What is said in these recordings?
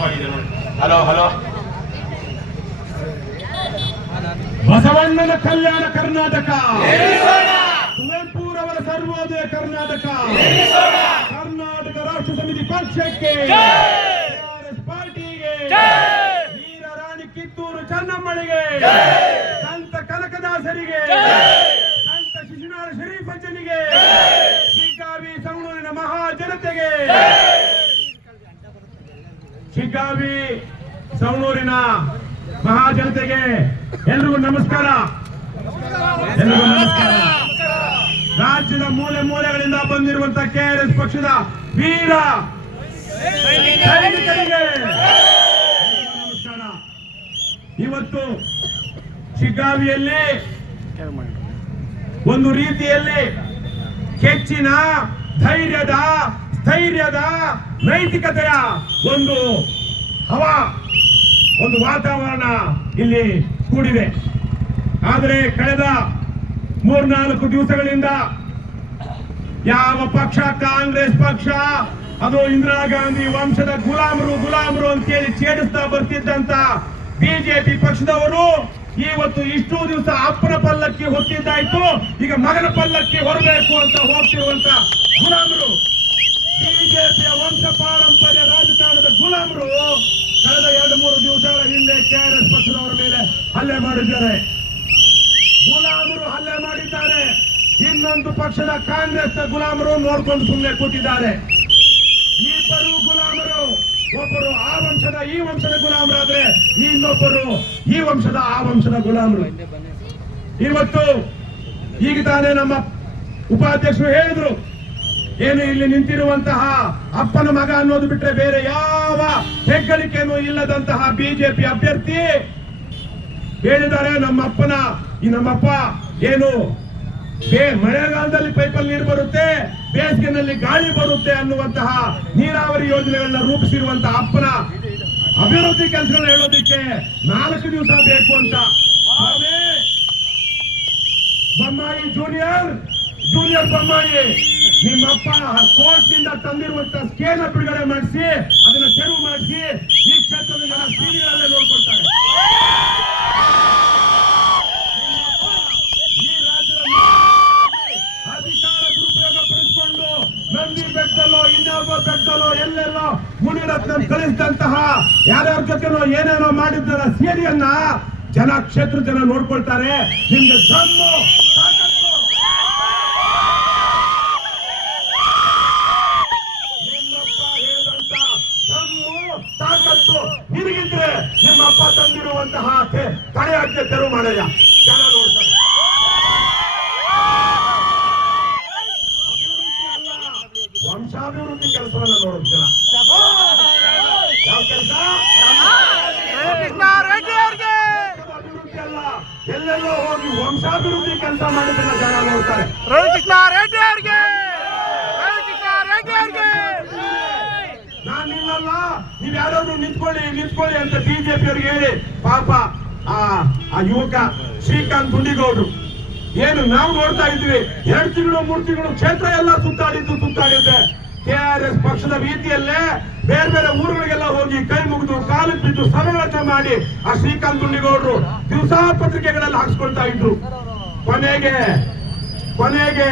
ನೋಡಿ. Hello hello ಬಸವಣ್ಣನ ಕಲ್ಯಾಣ ಕರ್ನಾಟಕ. ಕುವೆಂಪುರವರ ಸರ್ವೋದಯ ಕರ್ನಾಟಕ. ಕರ್ನಾಟಕ ರಾಷ್ಟ್ರ ಸಮಿತಿ ಪಕ್ಷಕ್ಕೆ. ಪಾರ್ಟಿಗೆ. ವೀರ ರಾಣಿ ಕಿತ್ತೂರು ಚೆನ್ನಮ್ಮಳಿಗೆ. ಸಂತ ಕನಕದಾಸರಿಗೆ. ಸಂತ ಶಿಶುನಾಳ ಶ್ರೀಪಂಚನಿಗೆ ಶ್ರೀಕಾವಿ ಮಹಾ ಜನತೆಗೆ ಶಿಗ್ಗಾವಿ ಸವಣೂರಿನ ಮಹಾಜನತೆಗೆ ಎಲ್ರಿಗೂ ನಮಸ್ಕಾರ. ಎಲ್ರಿಗೂ ನಮಸ್ಕಾರ. ರಾಜ್ಯದ ಮೂಲೆ ಮೂಲೆಗಳಿಂದ ಬಂದಿರುವಂತ ಕೆಆರ್ಎಸ್ ಪಕ್ಷದ ವೀರ ಸೈನಿಕರಿಗೆ ನಮಸ್ಕಾರ. ಇವತ್ತು ಶಿಗ್ಗಾವಿಯಲ್ಲಿ ಒಂದು ರೀತಿಯಲ್ಲಿ ಹೆಚ್ಚಿನ ಧೈರ್ಯದ ಸ್ಥೈರ್ಯದ ನೈತಿಕತೆಯ ಒಂದು ಹವಾ, ಒಂದು ವಾತಾವರಣ ಇಲ್ಲಿ ಕೂಡಿದೆ. ಆದರೆ ಕಳೆದ ಮೂರ್ನಾಲ್ಕು ದಿವಸಗಳಿಂದ ಯಾವ ಪಕ್ಷ, ಕಾಂಗ್ರೆಸ್ ಪಕ್ಷ, ಅದು ಇಂದಿರಾ ಗಾಂಧಿ ವಂಶದ ಗುಲಾಮರು ಗುಲಾಮರು ಅಂತೇಳಿ ಛೇಡಿಸ್ತಾ ಬರ್ತಿದ್ದಂತ ಬಿಜೆಪಿ ಪಕ್ಷದವರು ಇವತ್ತು ಇಷ್ಟು ದಿವಸ ಅಪ್ಪನ ಪಲ್ಲಕ್ಕಿ ಹೊತ್ತಿದ್ದಾಯ್ತು, ಈಗ ಮಗನ ಪಲ್ಲಕ್ಕಿ ಹೊರಬೇಕು ಅಂತ ಹೋಗ್ತಿರುವಂತ ಗುಲಾಮರು. ಬಿಜೆಪಿಯ ವಂಶ ಪಾರಂಪರ್ಯ ರಾಜಕಾರಣದ ಗುಲಾಮರು ಕಳೆದ ಎರಡು ಮೂರು ದಿವಸಗಳ ಹಿಂದೆ ಕೆಆರ್ಎಸ್ ಪಕ್ಷದವರ ಮೇಲೆ ಹಲ್ಲೆ ಮಾಡಿದ್ದಾರೆ. ಗುಲಾಮರು ಹಲ್ಲೆ ಮಾಡಿದ್ದಾರೆ. ಇನ್ನೊಂದು ಪಕ್ಷದ ಕಾಂಗ್ರೆಸ್ನ ಗುಲಾಮರು ನೋಡ್ಕೊಂಡು ಸುಮ್ಮನೆ ಕೂತಿದ್ದಾರೆ. ಇಬ್ಬರು ಗುಲಾಮರು, ಒಬ್ಬರು ಆ ವಂಶದ, ಈ ವಂಶದ ಗುಲಾಮರಾದ್ರೆ ಇನ್ನೊಬ್ಬರು ಈ ವಂಶದ, ಆ ವಂಶದ ಗುಲಾಮರು. ಇವತ್ತು ಈಗ ತಾನೇ ನಮ್ಮ ಉಪಾಧ್ಯಕ್ಷರು ಹೇಳಿದ್ರು ಏನು ಇಲ್ಲಿ ನಿಂತಿರುವಂತಹ ಅಪ್ಪನ ಮಗ ಅನ್ನೋದು ಬಿಟ್ರೆ ಬೇರೆ ಯಾವ ಹೆಗ್ಗಳಿಕೆನೂ ಇಲ್ಲದಂತಹ ಬಿಜೆಪಿ ಅಭ್ಯರ್ಥಿ ಹೇಳಿದ್ದಾರೆ. ನಮ್ಮ ಅಪ್ಪನ ಈ ನಮ್ಮಪ್ಪ ಏನು ಮಳೆಗಾಲದಲ್ಲಿ ಪೈಪಲ್ಲಿ ನೀರು ಬರುತ್ತೆ, ಬೇಸಿಗೆನಲ್ಲಿ ಗಾಳಿ ಬರುತ್ತೆ ಅನ್ನುವಂತಹ ನೀರಾವರಿ ಯೋಜನೆಗಳನ್ನ ರೂಪಿಸಿರುವಂತಹ ಅಪ್ಪನ ಅಭಿವೃದ್ಧಿ ಕೆಲಸಗಳನ್ನ ಹೇಳೋದಿಕ್ಕೆ ನಾಲ್ಕು ದಿವಸ ಬೇಕು ಅಂತ. ಬೊಮ್ಮಾಯಿ ಜೂನಿಯರ್ ಜೂನಿಯರ್ ಮಾಡಿ ನಿಮ್ಮಪ್ಪ ಕೋರ್ಟ್ನಿಂದ ತಂದಿರುವಂತ ಸ್ಕೇಲ್ ಬಿಡುಗಡೆ ಮಾಡಿಸಿ, ಅದನ್ನ ತೆರವು ಮಾಡಿಸಿ, ಈ ಕ್ಷೇತ್ರದ ಜನ ಸೀರಿಯಲ್ಲೇ ನೋಡ್ಕೊಳ್ತಾರೆ. ಈ ರಾಜ್ಯದ ಅಧಿಕಾರ ದುರುಪಯೋಗ ಪಡಿಸಿಕೊಂಡು ನಂದಿ ಬೆಟ್ಟದಲ್ಲೋ ಇನ್ಯಾವುದೋ ಬೆಟ್ಟದಲ್ಲೋ, ಎಲ್ಲೆಲ್ಲೋ ಮುನಿರತ್ನ ಕಳಿಸಿದಂತಹ ಯಾರ್ಯಾರ ಜೊತೆನೋ ಏನೇನೋ ಮಾಡಿದ್ದರ ಸೇರಿಯನ್ನ ಜನ ಕ್ಷೇತ್ರ ಜನ ನೋಡ್ಕೊಳ್ತಾರೆ. ನಿಮ್ಗೆ ದಮ್ಮು ಜನ ನೋಡ್ತಾರೆ ವಂಶಾಭಿವೃದ್ಧಿ ಕೆಲಸವನ್ನ ನೋಡೋದು ಜನ. ಯಾವ ಕೆಲಸ? ಅಭಿವೃದ್ಧಿ ಅಲ್ಲ. ಎಲ್ಲೆಲ್ಲೋ ಹೋಗಿ ವಂಶಾಭಿವೃದ್ಧಿ ಕೆಲಸ ಮಾಡಿದ್ದನ್ನ ಜನ ನೋಡ್ತಾರೆ. ರವಿಕೃಷ್ಣ ರೆಡ್ಡಿ ಅವ್ರಿಗೆ. ನಾನ್ ನಿಲ್ಲಲ್ಲ ನೀವ್ ಯಾರಾದ್ರೂ ನಿಂತ್ಕೊಳ್ಳಿ ನಿಂತ್ಕೊಳ್ಳಿ ಅಂತ ಬಿಜೆಪಿ ಅವ್ರಿಗೆ ಹೇಳಿ. ಪಾಪ ಆ ಯುವಕ ಶ್ರೀಕಾಂತ್ ಗುಂಡಿಗೌಡ್ರು ಏನು ನಾವು ನೋಡ್ತಾ ಇದ್ವಿ ಎರಡು ತಿಂಗಳು, ಮೂರು ತಿಂಗಳು ಕ್ಷೇತ್ರ ಎಲ್ಲ ಸುತ್ತಾಡಿದ್ದು, ಸುತ್ತಾಡಿದ್ದೆ. ಕೆ ಆರ್ ಎಸ್ ಪಕ್ಷದ ರೀತಿಯಲ್ಲೇ ಬೇರೆ ಬೇರೆ ಊರುಗಳಿಗೆಲ್ಲ ಹೋಗಿ ಕೈ ಮುಗಿದು ಕಾಲು ಬಿದ್ದು ಸಭೆಗಳನ್ನ ಮಾಡಿ ಆ ಶ್ರೀಕಾಂತ್ ಗುಂಡಿಗೌಡ್ರು ದಿವಸ ಪತ್ರಿಕೆಗಳಲ್ಲಿ ಹಾಕ್ಸ್ಕೊಳ್ತಾ ಇದ್ರು. ಕೊನೆಗೆ ಕೊನೆಗೆ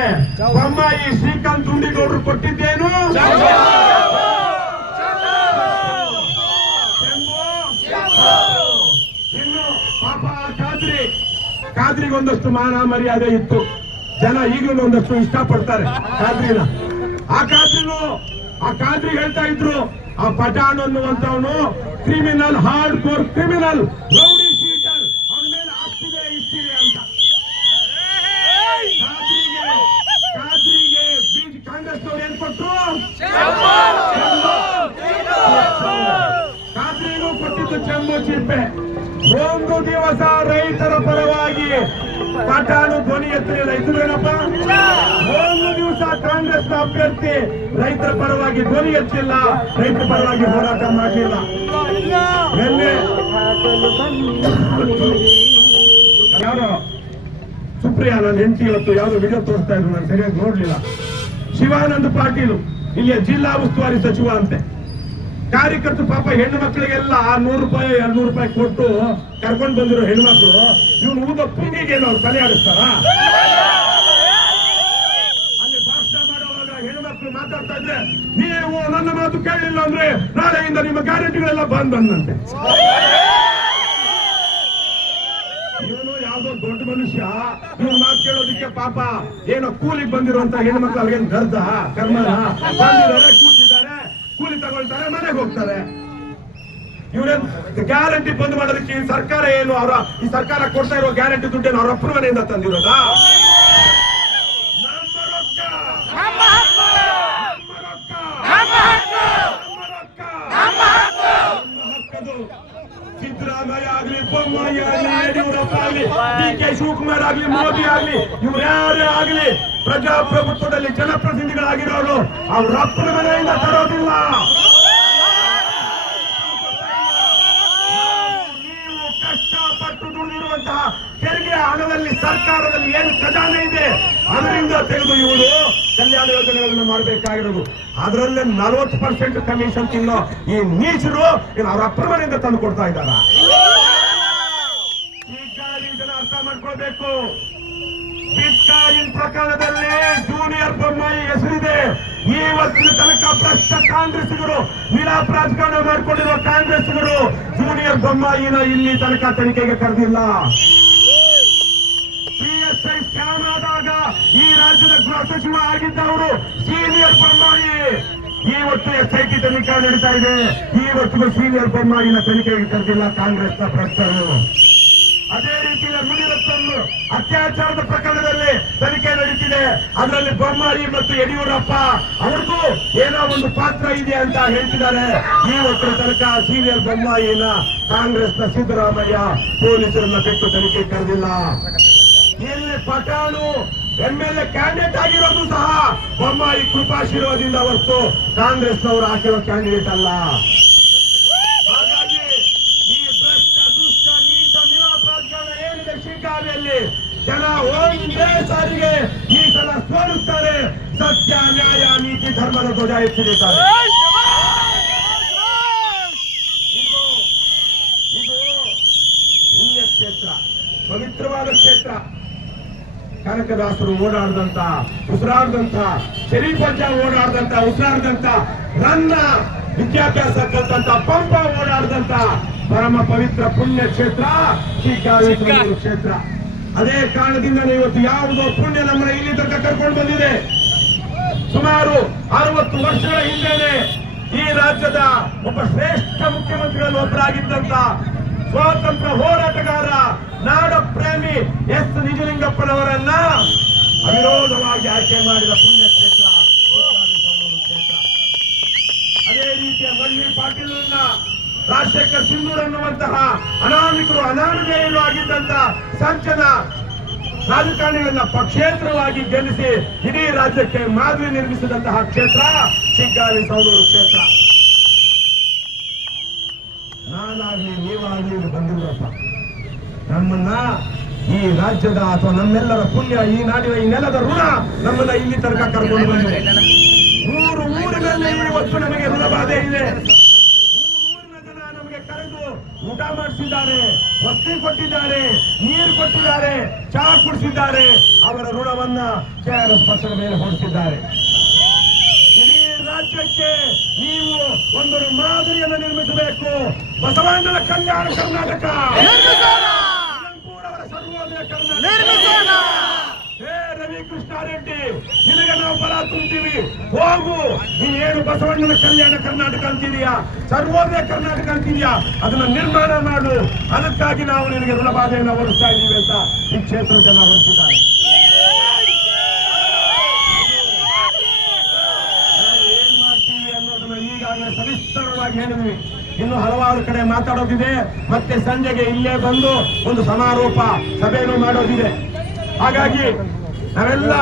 ಬೊಮ್ಮಾಯಿ ಶ್ರೀಕಾಂತ್ ಗುಂಡಿಗೌಡ್ರು ಕೊಟ್ಟಿದ್ದೇನು ಇನ್ನು ಪಾಪ ಆ ಖಾದ್ರಿ ಖಾದ್ರಿಗೆ ಒಂದಷ್ಟು ಮಾನ ಮರ್ಯಾದೆ ಇತ್ತು. ಜನ ಈಗಲೂ ಒಂದಷ್ಟು ಇಷ್ಟಪಡ್ತಾರೆ. ಖಾದ್ರಿನ. ಆ ಖಾದ್ರಿನು, ಆ ಖಾದ್ರಿ ಹೇಳ್ತಾ ಇದ್ರು, ಆ ಪಠಾಣ್ ಅನ್ನುವಂತವನು ಕ್ರಿಮಿನಲ್ ಹಾರ್ಡ್ ಕೋರ್ ಕ್ರಿಮಿನಲ್ ಅಂತ. ಕಾಂಗ್ರೆಸ್ ಚೆಂಬು ಚಿಪ್ಪೆ. ಒಂದು ದಿವಸ ರೈತರ ಪರವಾಗಿ ಪಠಾಣು ಧ್ವನಿ ಎತ್ತಲಿಲ್ಲ ಇದ್ರೇನಪ್ಪ ಒಂದು ದಿವಸ ಕಾಂಗ್ರೆಸ್ ಅಭ್ಯರ್ಥಿ ರೈತರ ಪರವಾಗಿ ಧ್ವನಿ ಎತ್ತಿಲ್ಲ. ರೈತರ ಪರವಾಗಿ ಹೋರಾಟ ಮಾಡಲಿಲ್ಲ. ಯಾರೋ ಸುಪ್ರಿಯಾ ನನ್ನ ಹೆಂಡತಿ ಇವತ್ತು ಯಾರು ವಿಡಿಯೋ ತೋರಿಸ್ತಾ ಇದ್ರು, ನಾನು ಸರಿಯಾಗಿ ನೋಡ್ಲಿಲ್ಲ. ಶಿವಾನಂದ್ ಪಾಟೀಲ್, ಇಲ್ಲಿಯ ಜಿಲ್ಲಾ ಉಸ್ತುವಾರಿ ಸಚಿವ ಅಂತೆ. ಕಾರ್ಯಕರ್ತರು ಪಾಪ ಹೆಣ್ಣು ಮಕ್ಕಳಿಗೆಲ್ಲ ನೂರು ರೂಪಾಯಿ, ಎರಡ್ನೂರು ರೂಪಾಯಿ ಕೊಟ್ಟು ಕರ್ಕೊಂಡು ಬಂದಿರೋ ಹೆಣ್ಮಕ್ಳು, ಇವ್ನು ಊದ ಪುಂಗಿಗೆ ಏನು ಅವ್ರು ತಲೆ ಆಡಿಸ್ತಾರ? ಅಲ್ಲಿ ಭಾಷಣ ಮಾಡುವಾಗ ಹೆಣ್ಮಕ್ಳು ಮಾತಾಡ್ತಾ ಇದ್ರೆ, ನೀವು ನನ್ನ ಮಾತು ಕೇಳಿಲ್ಲ ಅಂದ್ರೆ ನಾಳೆಯಿಂದ ನಿಮ್ಮ ಗ್ಯಾರಂಟಿಗಳೆಲ್ಲ ಬಂದ್ ಬಂದಂತೆ. ಇವನು ಯಾವ್ದೋ ದೊಡ್ಡ ಮನುಷ್ಯ, ಇವ್ನ ಮಾತು ಕೇಳೋದಿಕ್ಕೆ ಪಾಪ ಏನೋ ಕೂಲಿಗೆ ಬಂದಿರುವಂತ ಹೆಣ್ಮಕ್ಳು ಅವ್ರಿಗೆ ಗರ್ದ ಕರ್ಮನ? ಬಂದಿದ್ದಾರೆ ಕೂಲಿ ತಗೊಳ್ತಾರೆ ಮನೆಗೆ ಹೋಗ್ತಾರೆ. ಇವರೇನ್ ಗ್ಯಾರಂಟಿ ಬಂದ್ ಮಾಡೋದಕ್ಕೆ ಈ ಸರ್ಕಾರ ಏನು ಅವರ ಈ ಸರ್ಕಾರ ಕೊಡ್ತಾ ಇರೋ ಗ್ಯಾರಂಟಿ ದುಡ್ಡೇನು ಅವ್ರ ಅಪ್ಪನ ಮನೆಯಿಂದ ತಂದಿರೋದಾ ನಮ್ಮ ಹಕ್ಕು! ಸಿದ್ದರಾಮಯ್ಯ ಆಗ್ಲಿ, ಬೊಮ್ಮಾಯಿ ಆಗ್ಲಿ, ಯಡಿಯೂರಪ್ಪ ಆಗ್ಲಿ ಡಿ ಕೆ ಶಿವಕುಮಾರ್ ಆಗ್ಲಿ, ಮೋದಿ ಆಗ್ಲಿ ಇವ್ರು ಯಾರೇ ಆಗ್ಲಿ, ಪ್ರಜಾಪ್ರಭುತ್ವದಲ್ಲಿ ಜನಪ್ರತಿನಿಧಿಗಳಾಗಿರೋರು, ಅವ್ರ ಅಪ್ಪನ ಮನೆಯಿಂದ ತರೋದಿಲ್ಲ. ನೀವು ಕಷ್ಟಪಟ್ಟು ದುಡಿದಿರುವಂತಹ ತೆರಿಗೆ ಹಣದಲ್ಲಿ ಸರ್ಕಾರದಲ್ಲಿ ಏನು ಖಜಾನೆ ಇದೆ? ಅದರಿಂದ ತೆಗೆದು ಇವರು ಕಲ್ಯಾಣ ಯೋಜನೆಗಳನ್ನು ಮಾಡಬೇಕಾಗಿರೋದು. ಅದರಲ್ಲೇ ನಲವತ್ತು ಪರ್ಸೆಂಟ್ ಕಮಿಷನ್ ತಿನ್ನೋ ಈ ನೀಚರು ಅವ್ರ ಅಪ್ಪರ ಮನೆಯಿಂದ ತಂದು ಕೊಡ್ತಾ ಇದ್ದಾರ? ಅರ್ಥ ಮಾಡ್ಕೊಳ್ಬೇಕು. ಪ್ರಕರಣದಲ್ಲಿ ಜೂನಿಯರ್ ಬೊಮ್ಮಾಯಿ ಹೆಸರಿದೆ. ಇವತ್ತಿನ ತನಕ ಭ್ರಷ್ಟ ಕಾಂಗ್ರೆಸ್ಸಿಗರು, ವಿಲಾಪ ರಾಜಕಾರಣ ಮಾಡಿಕೊಂಡಿರುವ ಕಾಂಗ್ರೆಸ್ಸಿಗರು ಜೂನಿಯರ್ ಬೊಮ್ಮಾಯಿನ ಇಲ್ಲಿ ತನಕ ತನಿಖೆಗೆ ಕರೆದಿಲ್ಲ. ಈ ರಾಜ್ಯದ ಗೃಹ ಸಚಿವ ಆಗಿದ್ದವರು ಸೀನಿಯರ್ ಬೊಮ್ಮಾಯಿ. ಇವತ್ತು ಎಸ್ ಐ ಟಿ ತನಿಖೆ ನಡೀತಾ ಇದೆ. ಇವತ್ತಿಗೂ ಸೀನಿಯರ್ ಬೊಮ್ಮಾಯಿನ ತನಿಖೆಗೆ ಕರೆದಿಲ್ಲ ಕಾಂಗ್ರೆಸ್ನ ಭ್ರಷ್ಟರು ಅದೇ ರೀತಿಯ ಮುನಿರತ್ನ ಅತ್ಯಾಚಾರದ ಪ್ರಕರಣದಲ್ಲಿ ತನಿಖೆ ನಡೀತಿದೆ. ಅದರಲ್ಲಿ ಬೊಮ್ಮಾಯಿ ಮತ್ತು ಯಡಿಯೂರಪ್ಪ ಅವ್ರಿಗೂ ಏನೋ ಒಂದು ಪಾತ್ರ ಇದೆ ಅಂತ ಹೇಳ್ತಿದ್ದಾರೆ. ಈ ಇವತ್ತಿನ ತನಕ ಸೀನಿಯರ್ ಬೊಮ್ಮಾಯಿನ ಕಾಂಗ್ರೆಸ್ನ ಸಿದ್ದರಾಮಯ್ಯ ಪೊಲೀಸರನ್ನ ಬಿಟ್ಟು ತನಿಖೆ ಕರೆದಿಲ್ಲ. ಇಲ್ಲಿ Pathan M L A candidate ಆಗಿರೋದು ಸಹ ಬೊಮ್ಮಾಯಿ ಕೃಪಾಶೀರ್ವಾದಿಂದ ಹೊರತು ಕಾಂಗ್ರೆಸ್ನವರು ಹಾಕಿರೋ ಕ್ಯಾಂಡಿಡೇಟ್ ಅಲ್ಲ. ಹಾಗಾಗಿ ಈ ಭ್ರಷ್ಟ, ದುಷ್ಟ, ನೀಚ ನಿರಾಪ ರಾಜಕಾರಣ ಏನಿದೆ ಶಿಕಾರಿಯಲ್ಲಿ ಜನ ಒಂದೇ ಸಾರಿಗೆ ಈ ಸಲ ಸೋಲುತ್ತಾರೆ. ಸತ್ಯ, ನ್ಯಾಯ, ನೀತಿ, ಧರ್ಮದ ಧ್ವಜ ಎತ್ತಿದ್ದಾರೆ ಇದು ಪವಿತ್ರವಾದ ಕ್ಷೇತ್ರ. ಕನಕದಾಸರು ಓಡಾಡದಂತ, ಉಸಿರಾಡದಂತ ಶರೀಫಜ್ಜ ಓಡಾಡದಂತ, ಉಸಿರಾಡದಂತ, ನನ್ನ ವಿದ್ಯಾಭ್ಯಾಸ ಕಲ್ತಂತ ಪಂಪ ಓಡಾಡದಂತ ಪರಮ ಪವಿತ್ರ ಪುಣ್ಯ ಕ್ಷೇತ್ರ, ಶ್ರೀ ಕ್ಷೇತ್ರ. ಅದೇ ಕಾರಣದಿಂದ ಇವತ್ತು ಯಾವುದೋ ಪುಣ್ಯ ನಮ್ಮನ್ನ ಇಲ್ಲಿ ತನಕ ಕರ್ಕೊಂಡು ಬಂದಿದೆ. ಸುಮಾರು ಅರವತ್ತು ವರ್ಷಗಳ ಹಿಂದೆನೆ ಈ ರಾಜ್ಯದ ಒಬ್ಬ ಶ್ರೇಷ್ಠ ಮುಖ್ಯಮಂತ್ರಿಗಳಲ್ಲಿ ಒಬ್ಬರಾಗಿದ್ದಂತ ಸ್ವಾತಂತ್ರ್ಯ ಹೋರಾಟಗಾರ ನಾಡ ಪ್ರೇಮಿ ಎಸ್. ನಿಜಲಿಂಗಪ್ಪನವರನ್ನ ಅವಿರೋಧವಾಗಿ ಆಯ್ಕೆ ಮಾಡಿದ ಪುಣ್ಯ ಕ್ಷೇತ್ರ. ಅದೇ ರೀತಿಯ ಮಲ್ಲಿ ಪಾಟೀಲನ್ನ ರಾಜಶೇಖರ್ ಸಿಂಧೂರ್ ಅನ್ನುವಂತಹ ಅನಾಮಿಕರು ಅನಾನುದೇಯರು ಆಗಿದ್ದಂತ ಸಂಚನ ರಾಜಕಾರಣಿಗಳನ್ನ ಪಕ್ಷೇತ್ರವಾಗಿ ಗೆಲ್ಲಿಸಿ ಇಡೀ ರಾಜ್ಯಕ್ಕೆ ಮಾದರಿ ನಿರ್ಮಿಸಿದಂತಹ ಕ್ಷೇತ್ರ ಶಿಗ್ಗಾವಿ ಸೌಲೂರು ಕ್ಷೇತ್ರ. ನಾನಾಗ್ಲಿ ನೀವಾಗಲಿ ಇಲ್ಲಿ ಬಂದಿಲ್ಲಪ್ಪ ನಮ್ಮನ್ನ ಈ ರಾಜ್ಯದ ಅಥವಾ ನಮ್ಮೆಲ್ಲರ ಪುಣ್ಯ, ಈ ನಾಡಿನ ಈ ನೆಲದ ಋಣ ನಮ್ಮನ್ನ ಇಲ್ಲಿ ತನಕ ಕರ್ಕೊಂಡು ಬಂದಿದೆ. ಮೂರು ಊರಿನಲ್ಲಿ ಇವತ್ತು ನಮಗೆ ಋಣಬಾಧೆ ಇದೆ. ಜನ ನಮಗೆ ಕರೆದು ಊಟ ಮಾಡಿಸಿದ್ದಾರೆ, ವಸ್ತಿ ಕೊಟ್ಟಿದ್ದಾರೆ, ನೀರು ಕೊಟ್ಟಿದ್ದಾರೆ ಚಹಾ ಕುಡಿಸಿದ್ದಾರೆ. ಅವರ ಋಣವನ್ನ ಕೆಆರ್ಎಸ್ ಪಕ್ಷದ ಮೇಲೆ ಹೊಡಿಸಿದ್ದಾರೆ ರಾಜ್ಯಕ್ಕೆ ನೀವು ಒಂದು ಮಾದರಿಯನ್ನು ನಿರ್ಮಿಸಬೇಕು. ಬಸವಣ್ಣನ ಕಲ್ಯಾಣ ಕರ್ನಾಟಕ. ಹೇ ರವಿ ಕೃಷ್ಣಾರೆಡ್ಡಿ ನಿನಗೆ ನಾವು ಬಲ ತುಂಬ್ತೀವಿ ಹೋಗು. ನೀನೇನು ಬಸವಣ್ಣನ ಕಲ್ಯಾಣ ಕರ್ನಾಟಕ ಅಂತಿದೀಯಾ? ಸರ್ವೋದಯ ಕರ್ನಾಟಕ ಅಂತಿದೆಯಾ? ಅದನ್ನ ನಿರ್ಮಾಣ ಮಾಡು. ಅದಕ್ಕಾಗಿ ನಾವು ನಿನಗೆ ಋಣಬಾಧೆಯನ್ನು ಹೊರಿಸ್ತಾ ಇದ್ದೀವಿ ಅಂತ ಈ ಕ್ಷೇತ್ರ ಜನ ಹೊರಿಸಿದ್ದಾರೆ ನಾವು ಏನ್ ಮಾಡ್ತೀವಿ ಅನ್ನೋದನ್ನ ಈಗಾಗಲೇ ಹೇಳಿದ್ವಿ ಇನ್ನು ಹಲವಾರು ಕಡೆ ಮಾತಾಡೋದಿದೆ. ಮತ್ತೆ ಸಂಜೆಗೆ ಇಲ್ಲೇ ಬಂದು ಒಂದು ಸಮಾರೋಪ ಸಭೆಯನ್ನು ಮಾಡೋದಿದೆ. ಹಾಗಾಗಿ ನಾವೆಲ್ಲ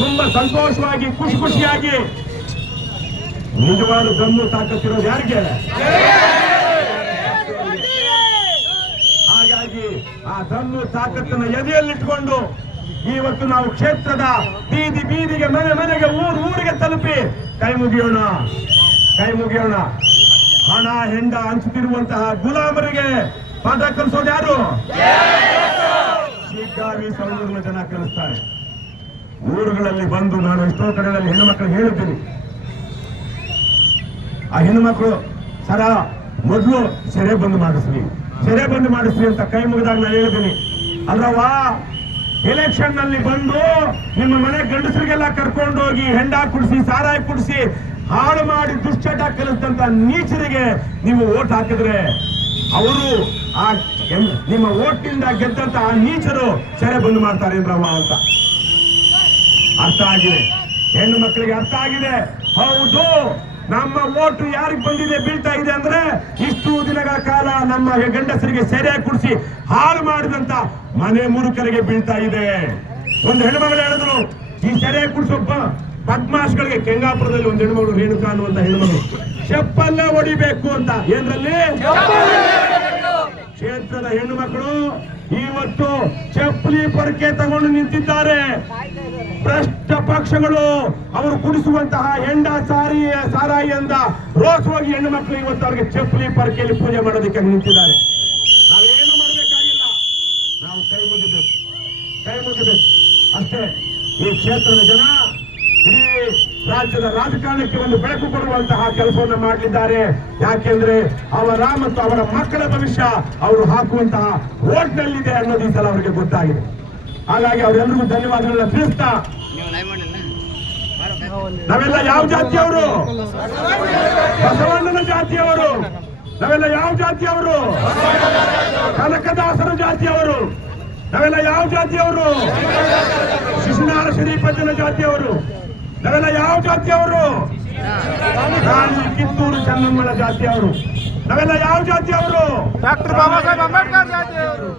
ತುಂಬಾ ಸಂತೋಷವಾಗಿ, ಖುಷಿ ಖುಷಿಯಾಗಿ ನಿಜವಾದ ದಮ್ಮು ತಾಕತ್ತಿರೋದು ಯಾರಿಗೆ? ಹಾಗಾಗಿ ಆ ದಮ್ಮು ತಾಕತ್ತನ್ನ ಎದೆಯಲ್ಲಿಟ್ಕೊಂಡು ಇವತ್ತು ನಾವು ಕ್ಷೇತ್ರದ ಬೀದಿ ಬೀದಿಗೆ ಮನೆ ಮನೆಗೆ ಊರು ಊರಿಗೆ ತಲುಪಿ ಕೈ ಮುಗಿಯೋಣ. ಕೈ ಮುಗಿಯೋಣ. ಹಣ, ಹೆಂಡ ಹಂಚುತ್ತಿರುವಂತಹ ಗುಲಾಮರಿಗೆ ಪಾಠ ಕಲಿಸೋದು ಯಾರು? ಶಿಗ್ಗಾವಿ ಸೌಂದರ್ಯ ಜನ ಕಲಿಸ್ತಾರೆ ಊರುಗಳಲ್ಲಿ ಬಂದು ನಾನು ಎಷ್ಟೋ ಕಡೆಗಳಲ್ಲಿ ಹೆಣ್ಣುಮಕ್ಕಳಿಗೆ ಹೇಳುತ್ತೀನಿ ಆ ಹೆಣ್ಣುಮಕ್ಕಳು ಸರ, ಮೊದಲು ಸೆರೆ ಬಂದು ಮಾಡಿಸ್ರಿ. ಸೆರೆ ಬಂದು ಮಾಡಿಸ್ರಿ ಅಂತ ಕೈ ಮುಗಿದಾಗ ನಾನು ಹೇಳಿದ್ದೀನಿ. ಅದ್ರವಾ ಎಲೆಕ್ಷನ್ನಲ್ಲಿ ಬಂದು ನಿಮ್ಮ ಮನೆ ಗಂಡಸರಿಗೆಲ್ಲ ಕರ್ಕೊಂಡೋಗಿ ಹೆಂಡ ಕುಡಿಸಿ, ಸಾರಾಯಿ ಕುಡಿಸಿ ಹಾಳು ಮಾಡಿ ದುಶ್ಚಟ ಕಲಿಸಿದಂತ ನೀಚರಿಗೆ ನೀವು ಓಟ್ ಹಾಕಿದ್ರೆ ಅವರು ಆ ನಿಮ್ಮ ಓಟ್ನಿಂದ ಗೆದ್ದಂತ ಆ ನೀಚರು ಸೆರೆ ಬಂದು ಮಾಡ್ತಾರೆ ಏನ್ರವ್ವ ಅಂತ. ಅರ್ಥ ಆಗಿದೆ. ಹೆಣ್ಣು ಮಕ್ಕಳಿಗೆ ಅರ್ಥ ಆಗಿದೆ. ಹೌದು, ನಮ್ಮ ಓಟು ಯಾರಿಗೆ ಬಂದಿದೆ ಬೀಳ್ತಾ ಇದೆ ಅಂದ್ರೆ ಇಷ್ಟು ದಿನಗಳ ಕಾಲ ನಮ್ಮ ಗಂಡಸರಿಗೆ ಸೆರೆ ಕುಡಿಸಿ ಹಾಳು ಮಾಡಿದಂತ ಮನೆ ಮುರುಕರಿಗೆ ಬೀಳ್ತಾ ಇದೆ. ಒಂದು ಹೆಣ್ಣು ಮಗಳು ಹೇಳಿದ್ರು, ಈ ಸೆರೆ ಕುಡಿಸೋ ಬದ್ಮಾಶ್ಗಳಿಗೆ ಕೆಂಗಾಪುರದಲ್ಲಿ ಒಂದು ಹೆಣ್ಮಗಳು ರೇಣುಕಾ ಅನ್ನುವಂತ ಹೆಣ್ಮಗಳು. ಚಪ್ಪಲ್ಲೇ ಹೊಡಿಬೇಕು ಅಂತ. ಏನ್ರಲ್ಲಿ? ಕ್ಷೇತ್ರದ ಹೆಣ್ಣು ಮಕ್ಕಳು ಇವತ್ತು ಚಪ್ಪಲಿ ಪರಕೆ ತಗೊಂಡು ನಿಂತಿದ್ದಾರೆ. ಭ್ರಷ್ಟ ಪಕ್ಷಗಳು ಅವರು ಕುಡಿಸುವಂತಹ ಹೆಂಡ ಸಾರಿ, ಸಾರಾಯಿ ಅಂತ ರೋಸವಾಗಿ ಹೆಣ್ಣು ಮಕ್ಕಳು ಇವತ್ತು ಅವರಿಗೆ ಚಪ್ಪಲಿ ಪರಕೆಯಲ್ಲಿ ಪೂಜೆ ಮಾಡೋದಕ್ಕೆ ನಿಂತಿದ್ದಾರೆ. ನಾವೇನು ಮಾಡಬೇಕಾಗಿಲ್ಲ. ನಾವು ಕೈ ಮುಗಿಬೇಕು. ಕೈ ಮುಗಿಬೇಕು. ಅಷ್ಟೇ. ಈ ಕ್ಷೇತ್ರದ ಜನ ಇಡೀ ರಾಜ್ಯದ ರಾಜಕಾರಣಕ್ಕೆ ಒಂದು ಬೆಳಕು ಕೊಡುವಂತಹ ಕೆಲಸವನ್ನು ಮಾಡಲಿದ್ದಾರೆ. ಯಾಕೆಂದ್ರೆ ಅವರ ಮತ್ತು ಅವರ ಮಕ್ಕಳ ಭವಿಷ್ಯ ಅವರು ಹಾಕುವಂತಹ ಓಟ್ನಲ್ಲಿದೆ ಅನ್ನೋದು ಈ ಸಲ ಅವರಿಗೆ ಗೊತ್ತಾಗಿದೆ. ಹಾಗಾಗಿ ಅವರೆಲ್ಲರಿಗೂ ಧನ್ಯವಾದಗಳನ್ನ ತಿಳಿಸ್ತಾ ನಾವೆಲ್ಲ ಯಾವ ಜಾತಿಯವರು? ಬಸವಣ್ಣನ ಜಾತಿಯವರು. ನಾವೆಲ್ಲ ಯಾವ ಜಾತಿಯವರು? ಕನಕದಾಸರ ಜಾತಿಯವರು. ನಾವೆಲ್ಲ ಯಾವ ಜಾತಿಯವರು? ಶಿಶುನಾರ ಶರೀಫಜ್ಜನ ಜಾತಿಯವರು. ನಾವೆಲ್ಲ ಯಾವ ಜಾತಿಯವರು ನಾನು ಕಿತ್ತೂರು ಚೆನ್ನಮ್ಮನ ಜಾತಿಯವರು ನಾವೆಲ್ಲ ಯಾವ ಜಾತಿಯವರು ಡಾಕ್ಟರ್ ಬಾಬಾ ಸಾಹೇಬ್ ಅಂಬೇಡ್ಕರ್ ಜಾತಿಯವರು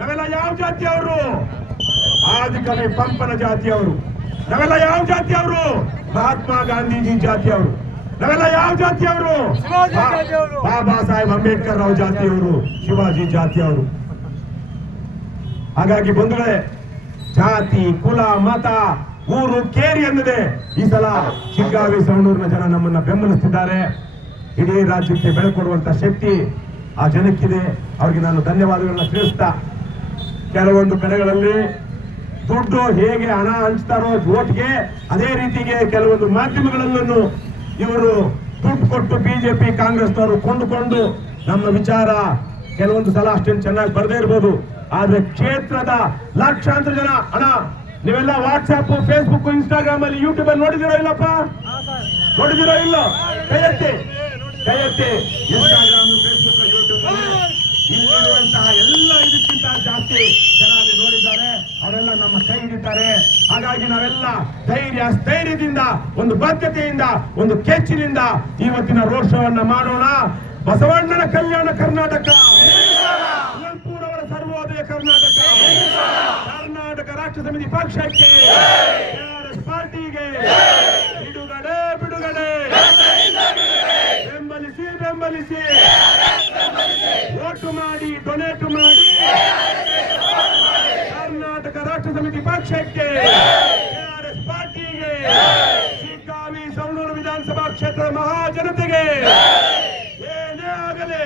ನಾವೆಲ್ಲ ಯಾವ ಜಾತಿಯವರು ಆದಿಕವಿ ಪಂಪನ ಜಾತಿಯವರು ನಾವೆಲ್ಲ ಯಾವ ಜಾತಿಯವರು ಮಹಾತ್ಮ ಗಾಂಧೀಜಿ ಜಾತಿಯವರು ನಾವೆಲ್ಲ ಯಾವ ಜಾತಿಯವರು. ಬಾಬಾ ಸಾಹೇಬ್ ಅಂಬೇಡ್ಕರ್ ರಾವ್ ಜಾತಿಯವರು ಶಿವಾಜಿ ಜಾತಿಯವರು ಹಾಗಾಗಿ ಬಂಧುಗಳೇ ಜಾತಿ ಕುಲ ಮತ ಊರು ಕೇರಿ ಅನ್ನದೆ ಈ ಸಲ ಶಿಗ್ಗಾವಿ ಸವಣೂರಿನ ಜನ ನಮ್ಮನ್ನ ಬೆಂಬಲಿಸ್ತಿದ್ದಾರೆ. ಇಡೀ ರಾಜ್ಯಕ್ಕೆ ಬೆಳಕೊಡುವಂತ ಶಕ್ತಿ ಆ ಜನಕ್ಕಿದೆ. ಅವ್ರಿಗೆ ನಾನು ಧನ್ಯವಾದಗಳನ್ನ ತಿಳಿಸ್ತಾ ಕೆಲವೊಂದು ಕಡೆಗಳಲ್ಲಿ ದುಡ್ಡು ಹೇಗೆ ಹಣ ಹಂಚ್ತಾರೋ ಓಟ್ಗೆ ಅದೇ ರೀತಿಗೆ ಕೆಲವೊಂದು ಮಾಧ್ಯಮಗಳಲ್ಲೂ ಇವರು ದುಡ್ಡು ಕೊಟ್ಟು ಬಿಜೆಪಿ, ಕಾಂಗ್ರೆಸ್ನವರು ಕೊಂಡುಕೊಂಡು ನಮ್ಮ ವಿಚಾರ ಕೆಲವೊಂದು ಸಲ ಅಷ್ಟೇನು ಚೆನ್ನಾಗಿ ಬರದೇ ಇರ್ಬೋದು. ಆದ್ರೆ ಕ್ಷೇತ್ರದ ಲಕ್ಷಾಂತರ ಜನ ಹಣ ನೀವೆಲ್ಲ ವಾಟ್ಸ್ಆಪ್ ಫೇಸ್ಬುಕ್ ಇನ್ಸ್ಟಾಗ್ರಾಮ್ ಅಲ್ಲಿ ಯೂಟ್ಯೂಬ್ ಅಲ್ಲಿ ನೋಡಿದಿರೋ ಇಲ್ಲಪ್ಪ? ನೋಡಿದಿರೋ ಇಲ್ಲ? ಕೈ ಎತ್ತಿ ಕೈ ಎತ್ತಿ ಇನ್ಸ್ಟಾಗ್ರಾಮ್ ಫೇಸ್ಬುಕ್ ಯೂಟ್ಯೂಬ್ ಇಲ್ಲಿರುವಂತಹ ಎಲ್ಲ ಇದಕ್ಕಿಂತ ಜಾಸ್ತಿ ಜನ ಅಲ್ಲಿ ನೋಡಿದ್ದಾರೆ. ಅವರೆಲ್ಲ ನಮ್ಮ ಕೈ ಹಿಡಿತಾರೆ. ಹಾಗಾಗಿ ನಾವೆಲ್ಲ ಧೈರ್ಯ ಸ್ಥೈರ್ಯದಿಂದ ಒಂದು ಬದ್ಧತೆಯಿಂದ ಒಂದು ಕೆಚ್ಚಿನಿಂದ ಇವತ್ತಿನ ರೋಡ್ ಶೋವನ್ನ ಮಾಡೋಣ. ಬಸವಣ್ಣನ ಕಲ್ಯಾಣ ಕರ್ನಾಟಕ ಕುವೆಂಪುರವರ ಸರ್ವೋದಯ ಕರ್ನಾಟಕ ರಾಷ್ಟ್ರ ಸಮಿತಿ ಪಕ್ಷಕ್ಕೆ ಪಾರ್ಟಿಗೆ ಬಿಡುಗಡೆ ಬಿಡುಗಡೆ. ಬೆಂಬಲಿಸಿ ಬೆಂಬಲಿಸಿ. ಓಟು ಮಾಡಿ, ಡೊನೇಟ್ ಮಾಡಿ. ಕರ್ನಾಟಕ ರಾಷ್ಟ್ರ ಸಮಿತಿ ಪಕ್ಷಕ್ಕೆ ಕೆಆರ್ಎಸ್ ಪಾರ್ಟಿಗೆ ಶಿಗ್ಗಾವಿ ಸವಣೂರು ವಿಧಾನಸಭಾ ಕ್ಷೇತ್ರದ ಮಹಾಜನತೆಗೆ ಏನೇ ಆಗಲಿ.